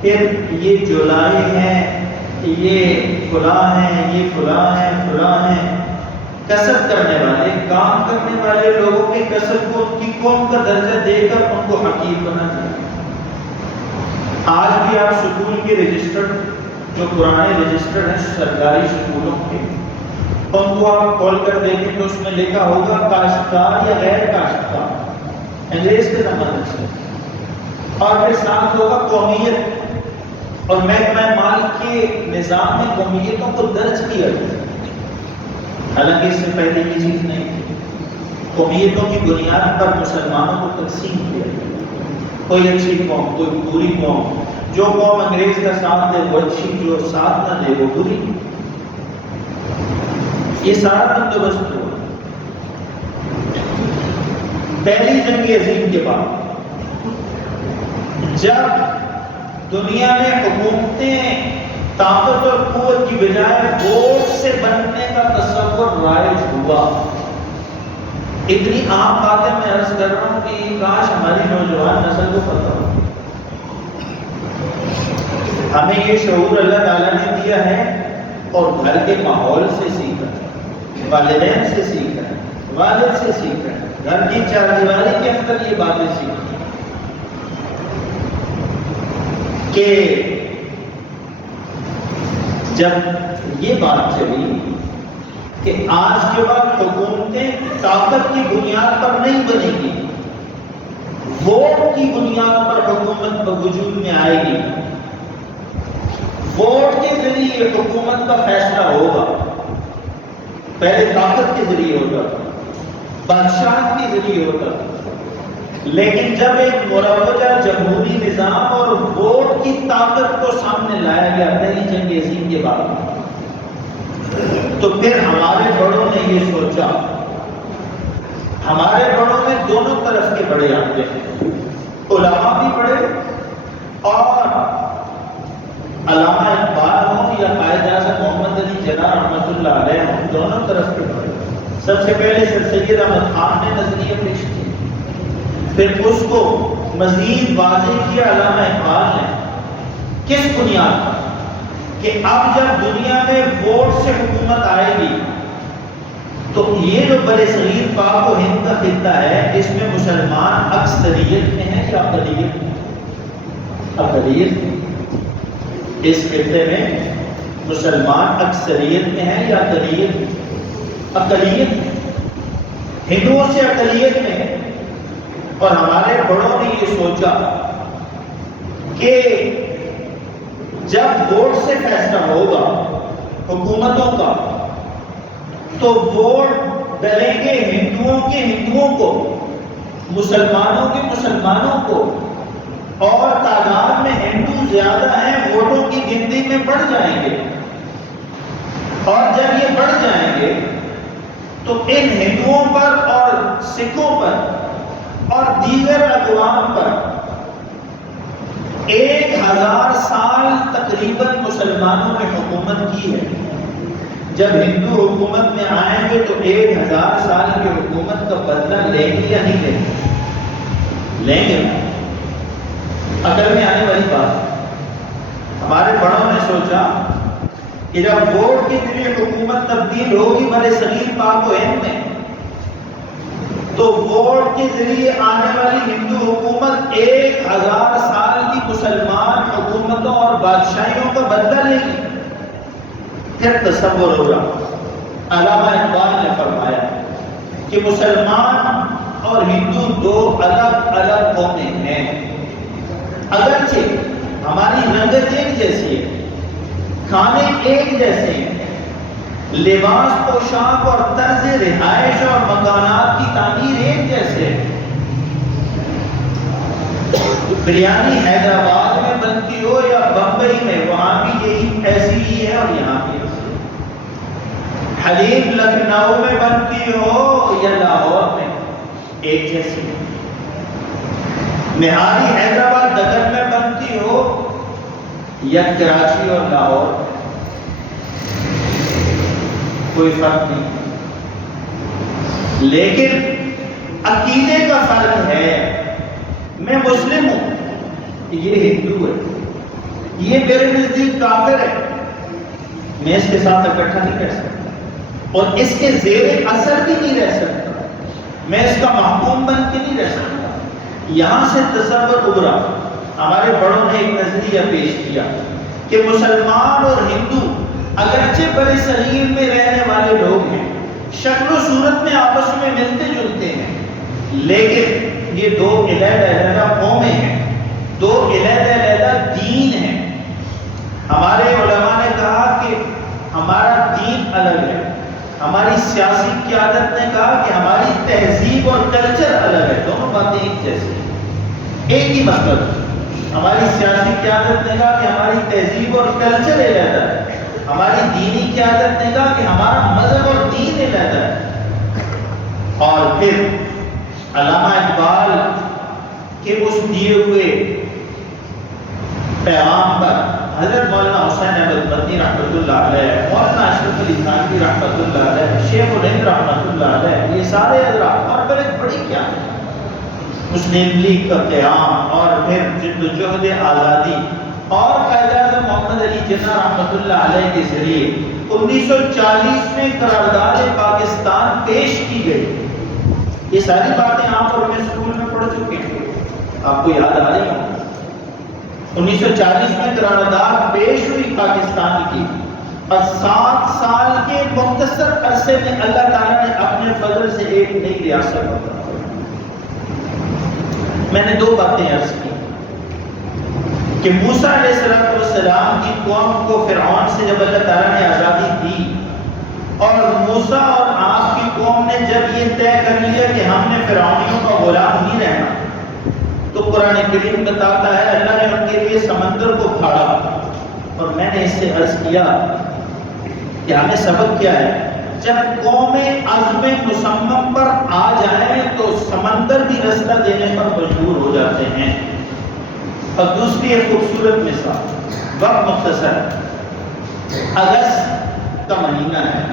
پھر یہ جولائی ہیں، یہ فلاں ہیں، یہ فلاں ہیں، فلاں ہیں۔ کسب کرنے والے، کام کرنے والے لوگوں کے کسب کو ان کی قوم کا درجہ دے کر ان کو حقیر بنا دیا۔ آج بھی آپ سکول کے رجسٹرڈ، جو پرانے رجسٹرڈ ہیں سرکاری سکولوں کے، ان کو آپ کھول کر دیکھیں تو اس میں لکھا ہوگا کاشتکار یا غیر کاشتکار، انگریز کے زمانے سے، اور پھر ساتھ ہوگا قومیت، اور محکمہ مال کے نظام میں قومیتوں کو درج کیا گیا، حالانکہ اس سے پہلے یہ چیز نہیں تھی۔ قومیتوں کی بنیاد پر مسلمانوں کو تقسیم کیا گیا، کوئی اچھی قوم، کوئی بری قوم، جو قوم انگریز کا ساتھ دے وہ اچھی، جو ساتھ نہ دے وہ بری۔ یہ سارا بندوبست ہوا۔ پہلی جنگ عظیم کے بعد جب دنیا میں حکومتیں طاقت اور قوت کی بجائے ووٹ سے بننے کا تصور رائج ہوا. اتنی عام باتیں میں عرض کر رہا ہوں کہ کاش ہماری نوجوان نسل کو پتہ ہو. ہمیں یہ شعور اللہ تعالیٰ نے دیا ہے اور گھر کے ماحول سے سیکھا ہے، والدین سے سیکھا ہے، والد سے سیکھا ہے، گھر کی چاردیواری کے اندر یہ باتیں سیکھی کہ جب یہ بات چلی کہ آج کے بعد حکومتیں طاقت کی بنیاد پر نہیں بنے گی، ووٹ کی بنیاد پر حکومت وجود میں آئے گی. ووٹ کے ذریعے حکومت کا فیصلہ ہوگا. پہلے طاقت کے ذریعے ہوتا تھا، بادشاہ کے ذریعے ہوتا تھا، لیکن جب ایک مروجہ جمہوری نظام اور ووٹ کی طاقت کو سامنے لایا گیا پہلی جنگ عظیم کے بعد، تو پھر ہمارے بڑوں نے یہ سوچا. ہمارے بڑوں میں دونوں طرف کے بڑے آتے ہیں، علماء بھی بڑے اور علامہ اقبال ہوں یا قائد اعظم محمد علی جناح رحمۃ اللہ علیہ ہوں، دونوں طرف کے بڑے. سب سے پہلے سر سید احمد خان نے نظریہ پیش کیا، پھر اس کو مزید واضح کیا علامہ اقبال نے. کس بنیاد پر؟ کہ اب جب دنیا میں ووٹ سے حکومت آئے گی تو یہ جو برے صغیر پاک و ہند کا خطہ ہے اس میں مسلمان اکثریت میں ہیں یا اقلیت میں؟ اقلیت. اس خطے میں مسلمان اکثریت میں ہیں یا اقلیت میں؟ اقلیت میں. ہندوؤں سے اقلیت میں ہے. اور ہمارے بڑوں نے یہ سوچا کہ جب ووٹ سے فیصلہ ہوگا حکومتوں کا تو ووٹ ڈلیں گے ہندوؤں کے ہندوؤں کو، مسلمانوں کے مسلمانوں کو، اور تعداد میں ہندو زیادہ ہیں، ووٹوں کی گنتی میں بڑھ جائیں گے. اور جب یہ بڑھ جائیں گے تو ان ہندوؤں پر اور سکھوں پر اور دیگر اقوام پر 1000 سال تقریباً مسلمانوں نے حکومت کی ہے. جب ہندو حکومت میں آئیں گے تو 1000 سال کی حکومت کا بدلہ لیں گے یا نہیں لیں گے؟ لیں گے. عقل میں آنے والی بات. ہمارے بڑوں نے سوچا کہ جب ووٹ کے ذریعے حکومت تبدیل ہوگی برے صغیر پاک و ہند میں، تو ووٹ کے ذریعے آنے والی ہندو حکومت 1000 سال کی مسلمان حکومتوں اور بادشاہیوں کا بدلہ لے گی. پھر تصور ہو رہا. علامہ اقبال نے فرمایا کہ مسلمان اور ہندو دو الگ الگ قومیں ہیں. اگرچہ ہماری رنگت ایک جیسی ہے، کھانے ایک جیسے ہیں، لباس پوشاک اور طرز رہائش اور مکانات کی تعمیر ایک جیسے ہے. بریانی حیدرآباد میں بنتی ہو یا بمبئی میں، وہاں بھی یہی ایسی ہی ہے اور یہاں بھی ایسی ہے. حلیم لکھنؤ میں بنتی ہو یا لاہور میں، ایک جیسی ہے. نہاری حیدرآباد دکن میں بنتی ہو یا کراچی اور لاہور، کوئی فرق نہیں. لیکن عقیدے کا فرق ہے. میں مسلم ہوں، یہ ہندو ہے، یہ میرے نزدیک کافر ہے، میں اس کے ساتھ اکٹھا نہیں کر سکتا اور اس کے زیر اثر بھی نہیں رہ سکتا، میں اس کا محکوم بن کے نہیں رہ سکتا. یہاں سے تصور ابھرا. ہمارے بڑوں نے ایک نظریہ پیش کیا کہ مسلمان اور ہندو اگرچہ برے صغیر میں رہنے والے لوگ ہیں، شکل و صورت میں آپس میں ملتے جلتے ہیں، لیکن یہ دو علیحدہ قومیں ہیں، دو علیحدہ دین ہیں. ہمارے علماء نے کہا کہ ہمارا دین الگ ہے، ہماری سیاسی قیادت نے کہا کہ ہماری تہذیب اور کلچر الگ ہے. دونوں باتیں ایک جیسی ہیں، ایک ہی مطلب. ہماری سیاسی قیادت نے کہا کہ ہماری تہذیب اور کلچر علیحدہ ہے، ہماری دینی قیادت نے کہا کہ ہمارا مذہب اور دین علیحدہ ہے. اور پھر علامہ اقبال کے اس دیے ہوئے پیغام پر حضرت مولانا حسین احمد مدنی رحمۃ اللہ علیہ، مولانا اشرف علی تھانوی رحمۃ اللہ علیہ، شیخ الہند رحمۃ اللہ علیہ، یہ سارے حضرات اور بڑی کیا ہے مسلم لیگ کا قیام اور پھر جد و جہد آزادی اور قائد اعظم محمد علی جناح رحمۃ اللہ علیہ کے ذریعے 1940 میں قرارداد پاکستان پیش کی گئی۔ یہ ساری باتیں آپ اور میں اسکول میں پڑھ چکے ہیں، آپ کو یاد آ رہی ہیں۔ 1940 میں قرارداد پیش ہوئی پاکستان کی، اور 7 سال کے مختصر عرصے میں اللہ تعالیٰ نے اپنے فضل سے ایک نئی ریاست بنا۔ میں نے 2 باتیں عرض کی کہ موسیٰ علیہ السلام کی قوم کو فرعون سے جب اللہ تعالیٰ نے آزادی دی، اور موسیٰ اور آپ کی قوم نے جب یہ طے کر لیا کہ ہم نے فرعونیوں کا غلام نہیں رہنا، تو قرآن کریم بتاتا ہے اللہ نے ان کے لیے سمندر کو پھاڑا۔ اور میں نے اس سے عرض کیا کہ ہمیں سبق کیا ہے، جب قومیں عزم مصمم پر آ جائیں تو سمندر بھی رستہ دینے پر مجبور ہو جاتے ہیں۔ اور دوسری ایک خوبصورت مثال، وقت مختصر، اگست کا مہینہ ہے،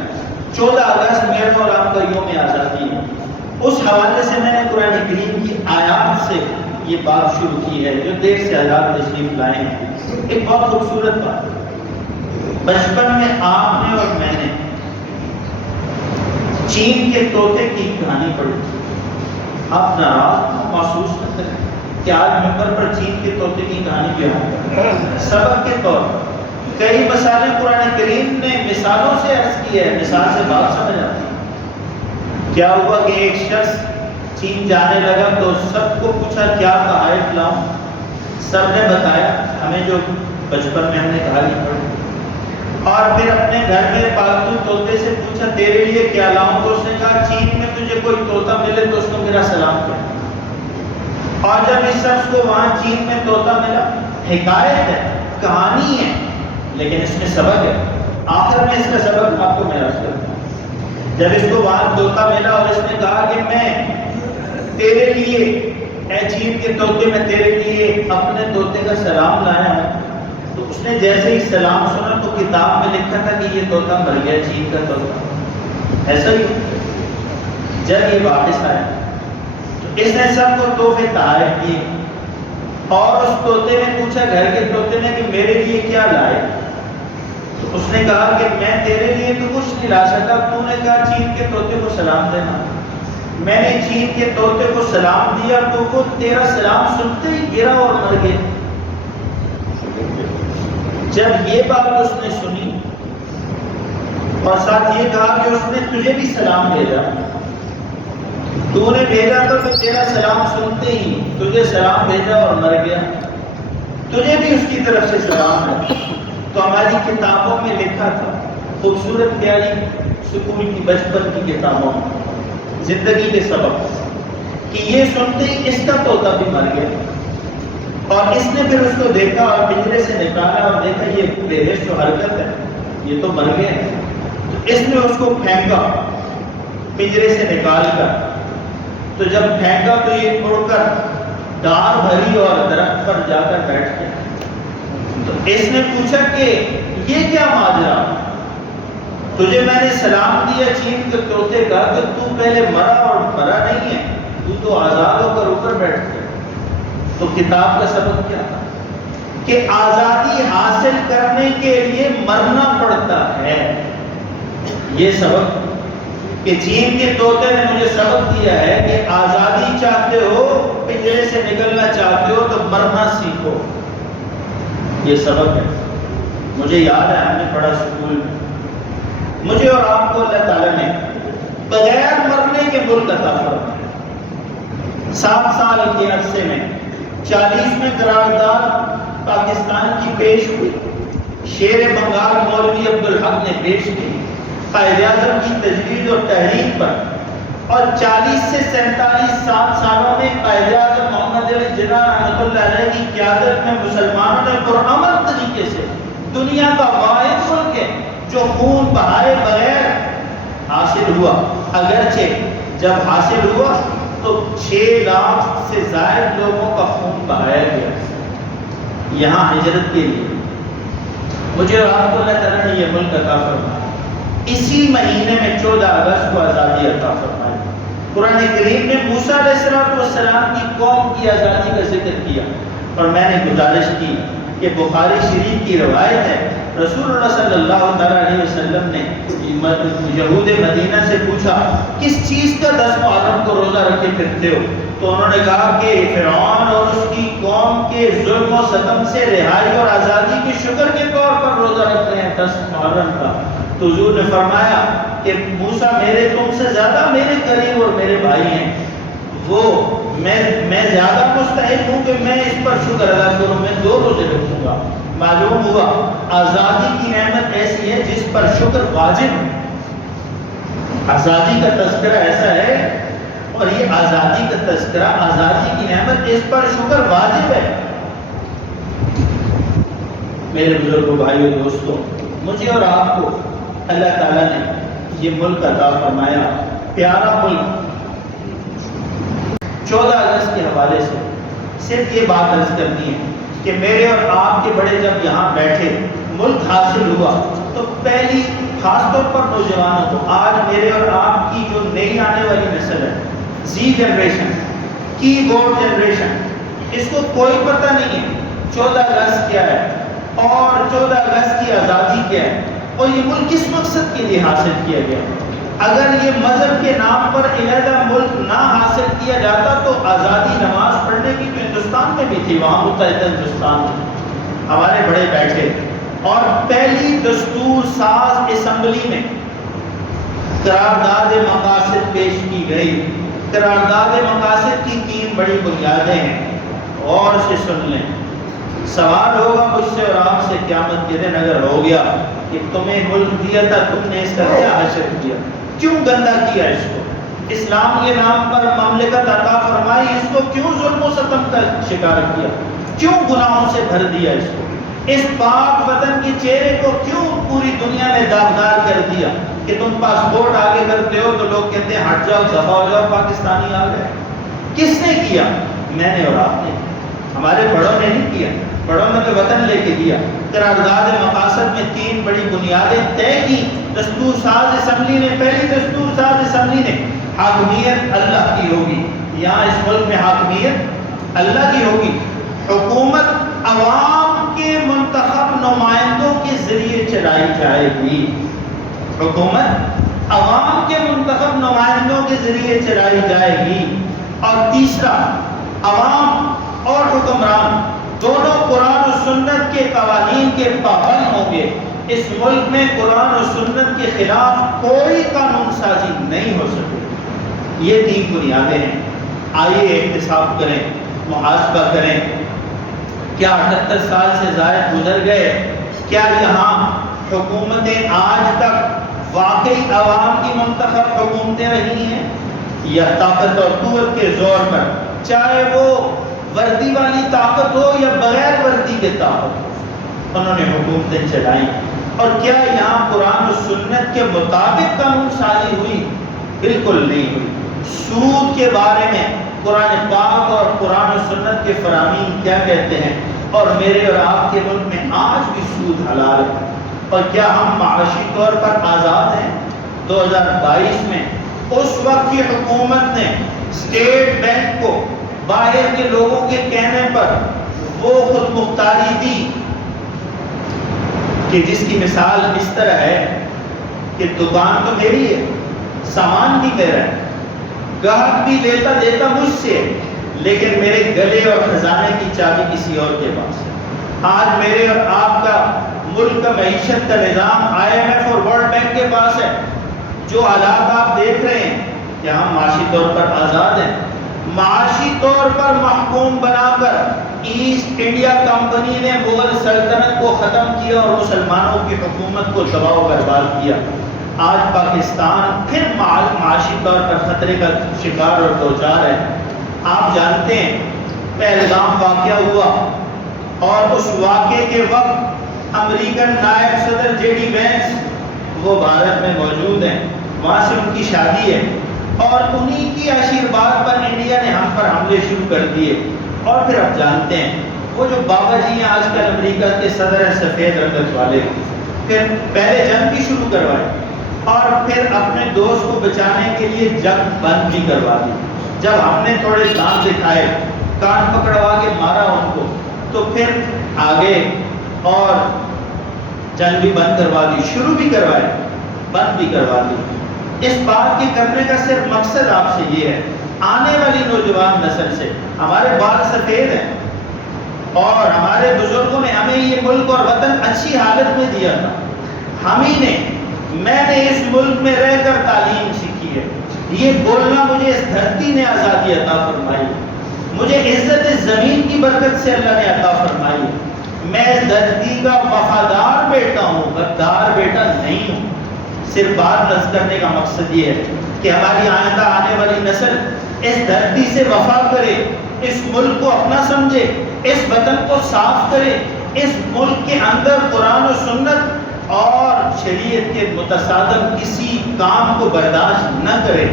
14 اگست میرے اور آپ کا یوم آزادی ہے۔ اس حوالے سے میں نے قرآن کریم کی آیات سے یہ بات شروع کی ہے جو دیر سے آزاد تشریف لائے ہیں۔ ایک بہت خوبصورت بات، بچپن میں آپ نے اور میں نے چین کے طوطے کی کہانی پڑھی۔ آپ ناراض محسوس کرتے ہیں کہ آج ممبر پر چین کے طوطے کی کہانی بیان سبق کے طور پر کئی مثالیں قرآن کریم نے مثالوں سے عرض کی ہے، مثال سے بات سمجھ آتی ہے۔ کیا ہوا کہ ایک شخص چین جانے لگا تو سب کو پوچھا کیا تحائف لاؤں، سب نے بتایا ہمیں جو بچپن میں ہم نے کہانی پڑھی، اور پھر اپنے گھر میں پالتو طوطے سے پوچھا تیرے لیے کیا لاؤں، تو اس نے کہا چین میں تجھے کوئی طوطا ملے تو اس کو میرا سلام کہہ۔ اور جب اس شخص کو وہاں چین میں طوطا ملا، حکایت ہے، کہانی ہے، لیکن اس میں سبق ہے۔ آخر میں اس کا سبق آپ کو میں عرض کرتا ہوں۔ جب اس کو وہاں طوطا ملا اور اس نے کہا کہ میں تیرے لیے اے چین کے طوطے، میں تیرے لیے اپنے طوطے کا سلام لایا ہوں، تو اس نے جیسے ہی سلام سنا تو کتاب میں لکھا تھا کہ یہ طوطا مر گیا، چین کا طوطا۔ ایسا ہی جب یہ واپس آیا تو اس نے سب کو تحفے تحائف دیے، اور اس طوطے نے پوچھا گھر کے طوطے نے کہ میرے لیے کیا لائے، تو اس نے کہا کہ میں تیرے لیے تو کچھ نہیں لا سکا، تو نے کہا چین کے طوطے کو سلام دینا۔ میں نے چین کے طوطے کو سلام دیا تو وہ تیرا سلام سنتے ہی گرا اور مر گیا۔ جب یہ بات اس نے سنی اور ساتھ یہ کہا کہ اس نے تجھے بھی سلام بھیجا، تو نے بھیجا تو تیرا سلام سنتے ہی تجھے سلام بھیجا اور مر گیا، تجھے بھی اس کی طرف سے سلام ہے۔ تو ہماری کتابوں میں لکھا تھا، خوبصورت پیاری سکول کی بچپن کی کتابوں میں، زندگی کے سبق، کہ یہ سنتے ہی اس کا طوطا بھی مر گیا، اور اس نے پھر اس کو دیکھا اور پنجرے سے نکالا اور دیکھا یہ بے ہوش تو حرکت ہے، یہ تو مر گیا، تو اس نے اس کو پھینکا پنجرے سے نکال کر، تو جب پھینکا تو یہ اڑ کر ڈار بھری اور درخت پر جا کر بیٹھ گیا۔ تو اس نے پوچھا کہ یہ کیا ماجرا، تجھے میں نے سلام دیا چین کے طوطے کا کہ تو پہلے مرا اور مرا نہیں ہے، تو آزاد ہو کر اوپر بیٹھ گیا۔ تو کتاب کا سبق کیا تھا کہ آزادی حاصل کرنے کے لیے مرنا پڑتا ہے۔ یہ سبق کہ چین کے طوطے نے مجھے سبق دیا ہے کہ آزادی چاہتے ہو، پنجرے سے نکلنا چاہتے ہو تو مرنا سیکھو۔ یہ سبق ہے، مجھے یاد ہے ہم نے پڑھا اسکول میں، مجھے اور آپ کو اللہ تعالیٰ نے بغیر مرنے کے ملک عطا فرمایا۔ 7 سال کے عرصے میں 40 میں قرارداد پاکستان کی پیش ہوئی، شیر بنگال مولوی عبدالحق نے پیش کی قائد اعظم کی تجویز اور تحریک پر، اور 40 سے 47 7 سالوں میں قائد اعظم محمد علی جناح رحمۃ اللہ علیہ کی قیادت میں مسلمانوں نے پرامن طریقے سے دنیا کا واحد ملک ہے جو خون بہائے بغیر حاصل ہوا، اگرچہ جب حاصل ہوا تو 6 لاکھ سے زائد لوگوں کا خون بہایا گیا۔ یہاں ہجرت کے لیے مجھے اور آپ کو اللہ تعالیٰ نے یہ ملک عطا فرمایا. اسی مہینے میں 14 اگست کو آزادی عطا فرمائی. قرآن کریم نے موسیٰ علیہ السلام کی قوم کی آزادی کا ذکر کیا، اور میں نے گزارش کی کہ بخاری شریف کی روایت ہے، رسول اللہ صلی اللہ علیہ وسلم نے یہود مدینہ سے پوچھا کس چیز کا 10 محرم کو روزہ رکھے پھرتے ہو؟ تو انہوں نے کہا کہ فرعون اور اس کی قوم کے ظلم و ستم سے رہائی اور آزادی کے شکر کے طور پر روزہ رکھتے ہیں 10 محرم کا. تو حضور نے فرمایا کہ موسیٰ میرے تم سے زیادہ میرے قریب اور میرے بھائی ہیں، وہ میں زیادہ مستحق ہوں کہ میں اس پر شکر ادا کروں، میں 2 روزے رکھوں گا. معلوم ہوا آزادی کی نعمت ایسی ہے جس پر شکر واجب ہے. آزادی کا تذکرہ ایسا ہے، اور یہ آزادی کا تذکرہ، آزادی کی نعمت، اس پر شکر واجب ہے. میرے بزرگوں، بھائیوں، دوستوں، مجھے اور آپ کو اللہ تعالیٰ نے یہ ملک عطا فرمایا، پیارا ملک. 14 اگست کے حوالے سے صرف یہ بات عرض کرنی ہے کہ میرے اور آپ کے بڑے جب یہاں بیٹھے، ملک حاصل ہوا، تو پہلی خاص طور پر نوجوانوں کو، آج میرے اور آپ کی جو نئی آنے والی نسل ہے، زی جنریشن، کی بورڈ جنریشن، اس کو کوئی پتہ نہیں ہے 14 اگست کیا ہے اور 14 اگست کی آزادی کیا ہے، اور یہ ملک کس مقصد کے لیے حاصل کیا گیا. اگر یہ مذہب کے نام پر علیحدہ ملک نہ حاصل کیا جاتا تو آزادی نماز پڑھنے کی تو ہندوستان میں بھی تھی، وہاں متحدہ ہندوستان میں ہمارے بڑے بیٹھے، اور پہلی دستور ساز اسمبلی میں قرارداد مقاصد پیش کی گئی. قرارداد مقاصد کی 3 بڑی بنیادیں ہیں، اور سے سن لیں. سوال ہوگا مجھ سے اور آپ سے قیامت کے دن اگر ہو گیا کہ تمہیں ملک دیا تھا، تم نے اس کا کیا حشر کیا، کیوں گندا کیا اس کو، اسلام کے نام پر مملکت عطا فرمائی، اس کو کیوں ظلم و ستم کا شکار کیا، کیوں گناہوں سے بھر دیا اس کو، اس پاک وطن کے چہرے کو کیوں پوری دنیا میں داغدار کر دیا کہ تم پاسپورٹ آگے کرتے ہو تو لوگ کہتے ہیں ہٹ جاؤ، دفع ہو جاؤ، پاکستانی آ گئے. کس نے کیا؟ میں نے اور آپ نے. ہمارے بڑوں نے نہیں کیا، بڑوں نے تو وطن لے کے دیا. قرارداد مقاصد میں 3 بڑی بنیادیں طے کی. دستور ساز اسمبلی نے، پہلی دستور ساز اسمبلی نے، حاکمیت اللہ کی ہوگی، یہاں اس ملک میں حاکمیت اللہ کی ہوگی. حکومت عوام کے منتخب نمائندوں کے ذریعے چلائی جائے گی. حکومت عوام کے منتخب نمائندوں کے ذریعے چلائی جائے گی. اور تیسرا، عوام اور حکمران دونوں قرآن و سنت کے قوانین کے پابند ہوں گے. اس ملک میں قرآن و سنت کے خلاف کوئی قانون سازی نہیں ہو سکے. یہ 3 بنیادیں ہیں. آئیے احتساب کریں، محاسبہ کریں. کیا 78 سال سے زائد گزر گئے؟ کیا یہاں حکومتیں آج تک واقعی عوام کی منتخب حکومتیں رہی ہیں، یا طاقت اور قوت کے زور پر، چاہے وہ وردی والی طاقت ہو یا بغیر وردی کے طاقت ہو، انہوں نے حکومتیں چلائیں؟ اور کیا یہاں قرآن و سنت کے مطابق قانون سازی ہوئی؟ بالکل نہیں ہوئی. سود کے بارے میں قرآن پاک اور قرآن و سنت کے فرامین کیا کہتے ہیں؟ اور میرے اور آپ کے ملک میں آج بھی سود حلال ہے. اور کیا ہم معاشی طور پر آزاد ہیں؟ 2022 میں اس وقت کی حکومت نے اسٹیٹ بینک کو باہر کے لوگوں کے کہنے پر وہ خود مختاری دی کہ جس کی مثال اس طرح ہے کہ دکان تو میری ہے، سامان بھی میرا ہے، گاہک بھی لیتا دیتا مجھ سے، لیکن میرے گلے اور خزانے کی چابی کسی اور کے پاس ہے. آج میرے اور آپ کا ملک کا معیشت کا نظام IMF اور ورلڈ بینک کے پاس ہے. جو حالات آپ دیکھ رہے ہیں کہ ہم معاشی طور پر آزاد ہیں. معاشی طور پر محکوم بنا کر ایسٹ انڈیا کمپنی نے مغل سلطنت کو ختم کیا اور مسلمانوں کی حکومت کو تباہ و برباد کیا. آج پاکستان پھر معاشی طور پر خطرے کا شکار اور دوچار ہے. آپ جانتے ہیں پہلگام واقعہ ہوا اور اس واقعے کے وقت امریکن نائب صدر JD وینس وہ بھارت میں موجود ہیں، وہاں سے ان کی شادی ہے، اور انہی کی آشیرواد پر انڈیا نے ہم پر حملے شروع کر دیے. اور پھر آپ جانتے ہیں وہ جو بابا جی ہیں آج کل امریکہ کے صدر ہیں سفید رنگت والے، پھر پہلے جنگ بھی شروع کروائی اور پھر اپنے دوست کو بچانے کے لیے جنگ بند بھی کروا دی۔ جب ہم نے تھوڑے دانت دکھائے، کان پکڑوا کے مارا ان کو، تو پھر آگے اور جنگ بھی بند کروا دی، شروع بھی کروائے، بند بھی کروا دی۔ اس بات کے کرنے کا صرف مقصد آپ سے یہ ہے، آنے والی نوجوان نسل سے، ہمارے بال سفید ہیں اور ہمارے بزرگوں نے ہمیں یہ ملک اور وطن اچھی حالت میں دیا تھا، ہم ہی نے، میں نے اس ملک میں رہ کر تعلیم سیکھی ہے، یہ بولنا مجھے اس دھرتی نے آزادی عطا فرمائی، مجھے عزت زمین کی برکت سے اللہ نے عطا فرمائی، میں اس دھرتی کا وفادار بیٹا ہوں، غدار بیٹا نہیں ہوں۔ صرف بات نظر کرنے کا مقصد یہ ہے کہ ہماری آئندہ آنے والی نسل اس دھرتی سے وفا کرے، اس ملک کو اپنا سمجھے، اس وطن کو صاف کرے، اس ملک کے اندر قرآن و سنت اور شریعت کے متصادم کسی کام کو برداشت نہ کرے،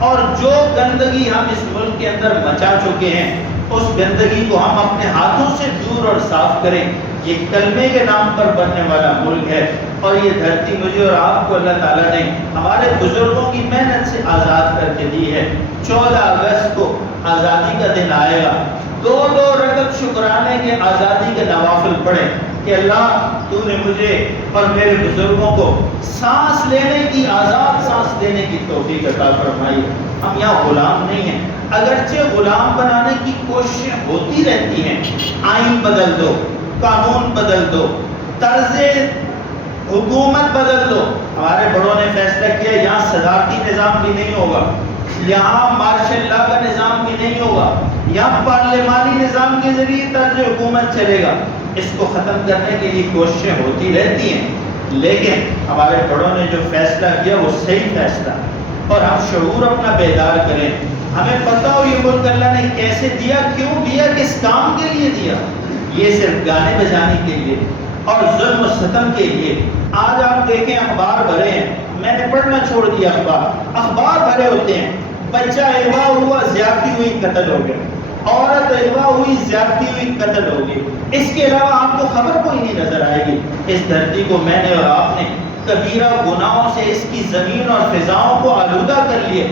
اور جو گندگی ہم اس ملک کے اندر مچا چکے ہیں اس گندگی کو ہم اپنے ہاتھوں سے دور اور صاف کریں۔ یہ کلمے کے نام پر بننے والا ملک ہے، اور یہ دھرتی مجھے اور آپ کو اللہ تعالیٰ نے ہمارے بزرگوں کی محنت سے آزاد کر کے دی ہے۔ 14 اگست کو آزادی کا دن آئے گا، 2 رکعت شکرانے کے آزادی کے نوافل پڑھیں کہ اللہ تو نے مجھے اور میرے بزرگوں کو سانس لینے کی، آزاد سانس لینے کی توفیق عطا فرمائی۔ ہم یہاں غلام نہیں ہیں، اگرچہ غلام بنانے کی کوششیں ہوتی رہتی ہیں، آئین بدل دو، قانون بدل دو، طرز حکومت بدل دو۔ ہمارے بڑوں نے فیصلہ کیا یہاں صدارتی نظام بھی نہیں ہوگا، یہاں مارشل لا کا نظام بھی نہیں ہوگا، یہاں پارلیمانی نظام کے ذریعے طرز حکومت چلے گا۔ اس کو ختم کرنے کے لیے کوششیں ہوتی رہتی ہیں، لیکن ہمارے بڑوں نے جو فیصلہ کیا وہ صحیح فیصلہ، اور ہم شعور اپنا بیدار کریں، ہمیں پتہ ہو یہ ملک اللہ نے کیسے دیا، کیوں دیا، کس کام کے لیے دیا۔ یہ صرف گانے بجانے کے لیے اور ظلم و ستم کے لیے۔ آج آپ دیکھیں اخبار بھرے ہیں، میں نے پڑھنا چھوڑ دیا، اخبار بھرے ہوتے ہیں، بچہ اغوا ہوا زیادتی ہوئی قتل ہو گیا، عورت اغوا ہوئی زیادتی ہوئی قتل ہو گئی، اس کے علاوہ آپ کو خبر کوئی نہیں نظر آئے گی۔ اس دھرتی کو میں نے اور آپ نے کبیرہ گناہوں سے اس کی زمین اور فضاؤں کو آلودہ کر لیے۔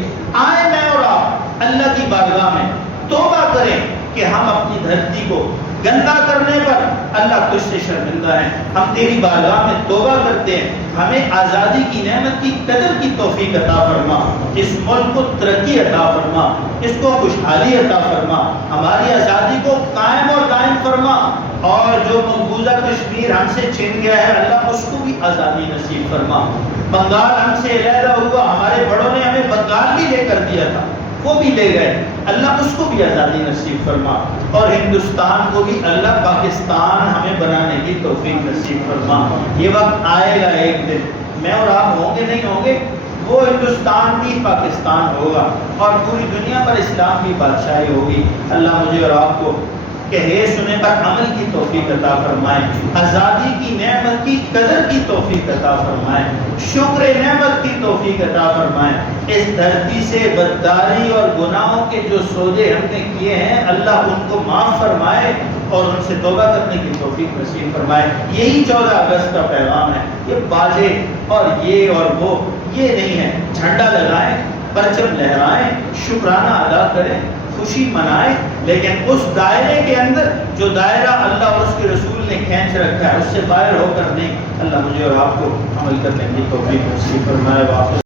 آئے میں اور آپ اللہ کی بارگاہ میں توبہ کریں کہ ہم اپنی دھرتی کو گندا کرنے پر اللہ تجھ سے شرمندہ ہے، ہم تیری بارگاہ میں توبہ کرتے ہیں، ہمیں آزادی کی نعمت کی قدر کی توفیق عطا فرما، اس ملک کو ترقی عطا فرما، اس کو خوشحالی عطا فرما، ہماری آزادی کو قائم اور دائم فرما، اور جو مقبوضہ کشمیر ہم سے چھن گیا ہے اللہ اس کو بھی آزادی نصیب فرما۔ بنگال ہم سے علیحدہ ہوا، ہمارے بڑوں نے ہمیں بنگال بھی لے کر دیا تھا، وہ بھی لے گئے، اللہ اس کو بھی آزادی نصیب فرما، اور ہندوستان کو بھی اللہ پاکستان ہمیں بنانے کی توفیق نصیب فرما۔ یہ وقت آئے گا ایک دن، میں اور آپ ہوں گے نہیں ہوں گے، وہ ہندوستان بھی پاکستان ہوگا اور پوری دنیا پر اسلام کی بادشاہی ہوگی۔ اللہ مجھے اور آپ کو کہے سنے پر عمل کی توفیق عطا فرمائے، آزادی کی نعمت کی قدر کی توفیق عطا فرمائے، شکر نعمت کی توفیق عطا فرمائے۔ اس دھرتی سے بدداری اور گناہوں کے جو سودے ہم نے کیے ہیں اللہ ان کو معاف فرمائے اور ان سے توبہ کرنے کی توفیق نصیب فرمائے۔ یہی 14 اگست کا پیغام ہے، یہ باجے اور وہ یہ نہیں ہے۔ جھنڈا لگائیں، پرچم لہرائیں، شکرانہ ادا کریں، خوشی منائیں، لیکن اس دائرے کے اندر جو دائرہ اللہ اور اس کے رسول نے کھینچ رکھا ہے اس سے باہر ہو کر نہیں۔ اللہ مجھے اور آپ کو عمل کرنے کی توفیق نصیب فرمائے۔